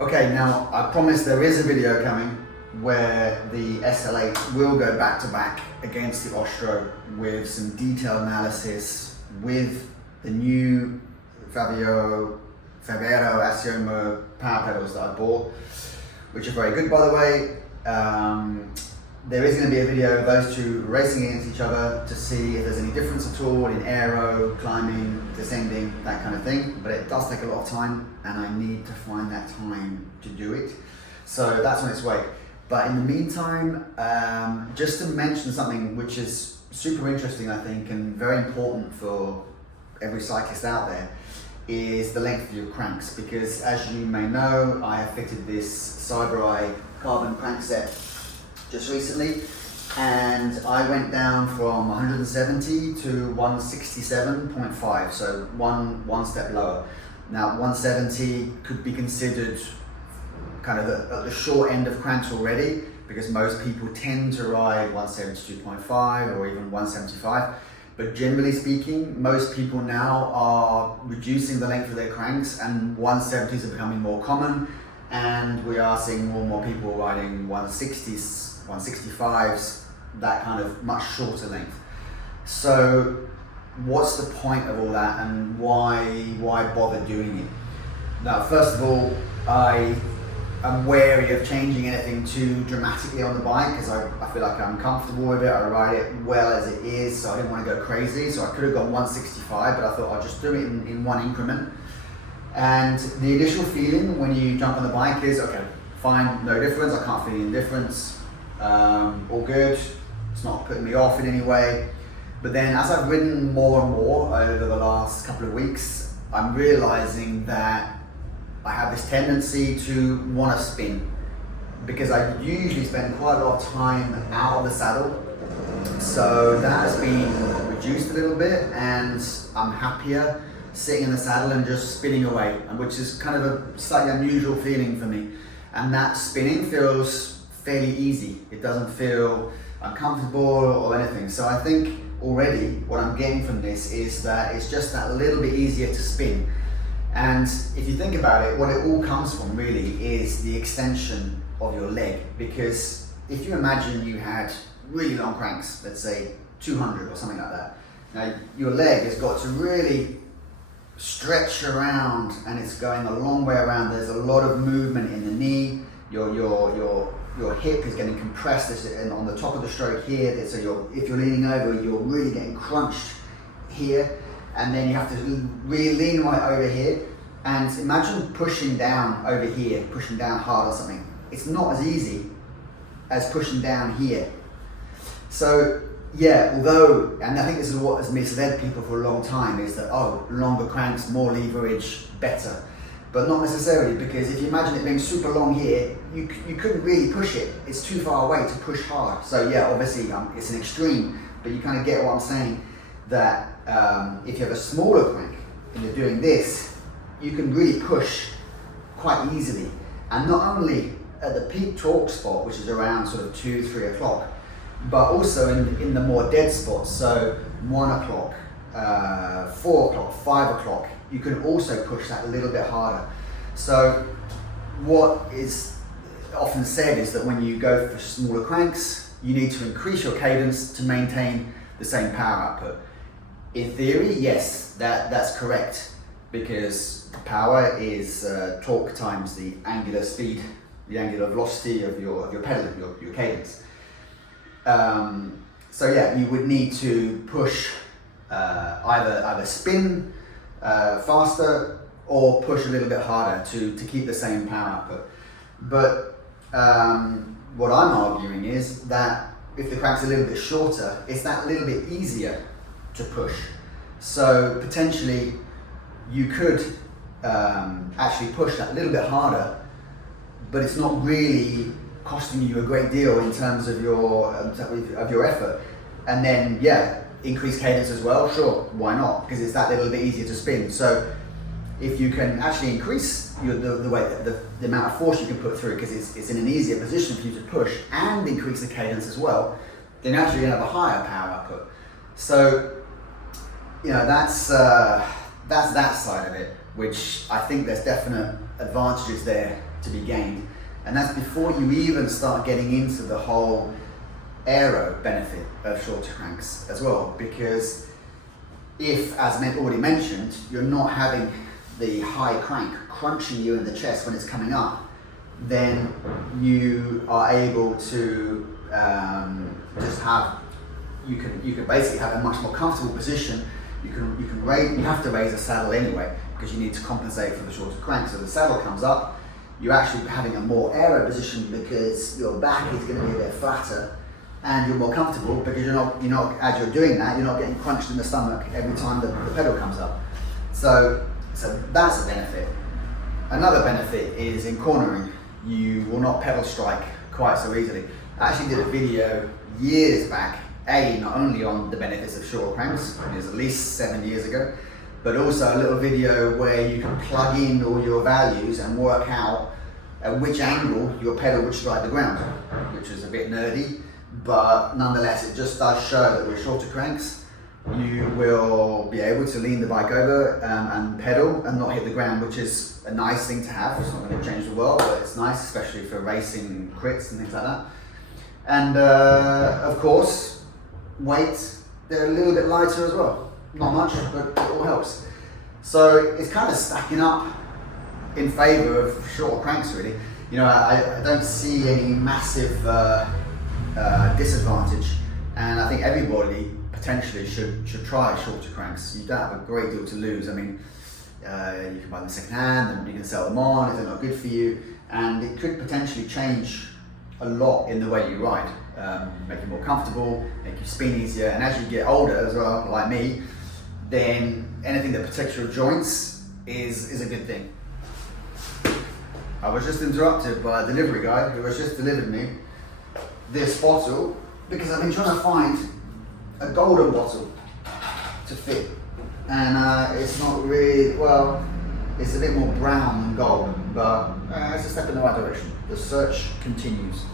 Okay, now I promise there is a video coming where the SL8 will go back to back against the Ostro with some detailed analysis with the new Fabio Assioma power pedals that I bought, which are very good by the way. There is going to be a video of those two racing against each other to see if there's any difference at all in aero, climbing, descending, that kind of thing. But it does take a lot of time and I need to find that time to do it. So that's on its way. But in the meantime, just to mention something which is super interesting, I think, and very important for every cyclist out there, is the length of your cranks. Because as you may know, I have fitted this CyberEye carbon crank set just recently, and I went down from 170 to 167.5, so one step lower. Now 170 could be considered kind of at the short end of cranks already, because most people tend to ride 172.5 or even 175. But generally speaking, most people now are reducing the length of their cranks, and 170s are becoming more common, and we are seeing more and more people riding 160s, 165s, that kind of much shorter length. So what's the point of all that, and why bother doing it? Now, first of all, I am wary of changing anything too dramatically on the bike, because I feel like I'm comfortable with it, I ride it well as it is, so I didn't want to go crazy. So I could have gone 165, but I thought I'd just do it in one increment. And the initial feeling when you jump on the bike is, okay, fine, no difference, I can't feel any difference, all good, it's not putting me off in any way. But then as I've ridden more and more over the last couple of weeks, I'm realizing that I have this tendency to want to spin, because I usually spend quite a lot of time out of the saddle. So that has been reduced a little bit, and I'm happier sitting in the saddle and just spinning away, which is kind of a slightly unusual feeling for me. And that spinning feels fairly easy. It doesn't feel uncomfortable or anything. So I think already what I'm getting from this is that it's just that little bit easier to spin. And if you think about it, what it all comes from really is the extension of your leg. Because if you imagine you had really long cranks, let's say 200 or something like that, now your leg has got to really stretch around, and it's going a long way around. There's a lot of movement in the knee. Your hip is getting compressed on the top of the stroke here. So if you're leaning over, you're really getting crunched here, and then you have to really lean right over here. And imagine pushing down over here, pushing down hard or something. It's not as easy as pushing down here. So yeah, although, and I think this is what has misled people for a long time, is that, oh, longer cranks, more leverage, better. But not necessarily, because if you imagine it being super long here, you couldn't really push it. It's too far away to push hard. So yeah, obviously it's an extreme, but you kind of get what I'm saying, that if you have a smaller crank and you're doing this, you can really push quite easily. And not only at the peak torque spot, which is around sort of 2, 3 o'clock, but also in the more dead spots, so 1 o'clock, 4 o'clock, 5 o'clock, you can also push that a little bit harder. So what is often said is that when you go for smaller cranks, you need to increase your cadence to maintain the same power output. In theory, yes, that's correct, because power is torque times the angular speed, the angular velocity of your pedal, your cadence. So yeah, you would need to push either spin faster or push a little bit harder to keep the same power output. But what I'm arguing is that if the crank's a little bit shorter, it's that little bit easier to push. So potentially you could actually push that a little bit harder, but it's not really costing you a great deal in terms of your effort. And then yeah, increase cadence as well, sure, why not? Because it's that little bit easier to spin. So if you can actually increase the amount of force you can put through, because it's in an easier position for you to push, and increase the cadence as well, then actually you're gonna have a higher power output. So you know, that's that side of it, which I think there's definite advantages there to be gained. And that's before you even start getting into the whole aero benefit of shorter cranks as well. Because if, as already mentioned, you're not having the high crank crunching you in the chest when it's coming up, then you are able to you can basically have a much more comfortable position. You have to raise the saddle anyway because you need to compensate for the shorter crank. So the saddle comes up, you're actually having a more aero position because your back is going to be a bit flatter, and you're more comfortable because you're not as you're doing that, you're not getting crunched in the stomach every time the pedal comes up. So that's a benefit. Another benefit is in cornering. You will not pedal strike quite so easily. I actually did a video years back, not only on the benefits of short cranks, it was at least 7 years ago, but also a little video where you can plug in all your values and work out at which angle your pedal would strike the ground, which is a bit nerdy, but nonetheless it just does show that with shorter cranks you will be able to lean the bike over and pedal and not hit the ground, which is a nice thing to have. It's not going to change the world, but it's nice, especially for racing crits and things like that. And of course, weight, they're a little bit lighter as well. Not much, but it all helps. So it's kind of stacking up in favour of shorter cranks, really. You know, I don't see any massive disadvantage, and I think everybody potentially should try shorter cranks. You don't have a great deal to lose. I mean, you can buy them second hand and you can sell them on if they're not good for you, and it could potentially change a lot in the way you ride, make you more comfortable, make you spin easier, and as you get older as well, like me, then anything that protects your joints is a good thing. I was just interrupted by a delivery guy who has just delivered me this bottle because I've been trying to find a golden bottle to fit, and it's not really, well, it's a bit more brown than gold, but it's a step in the right direction. The search continues.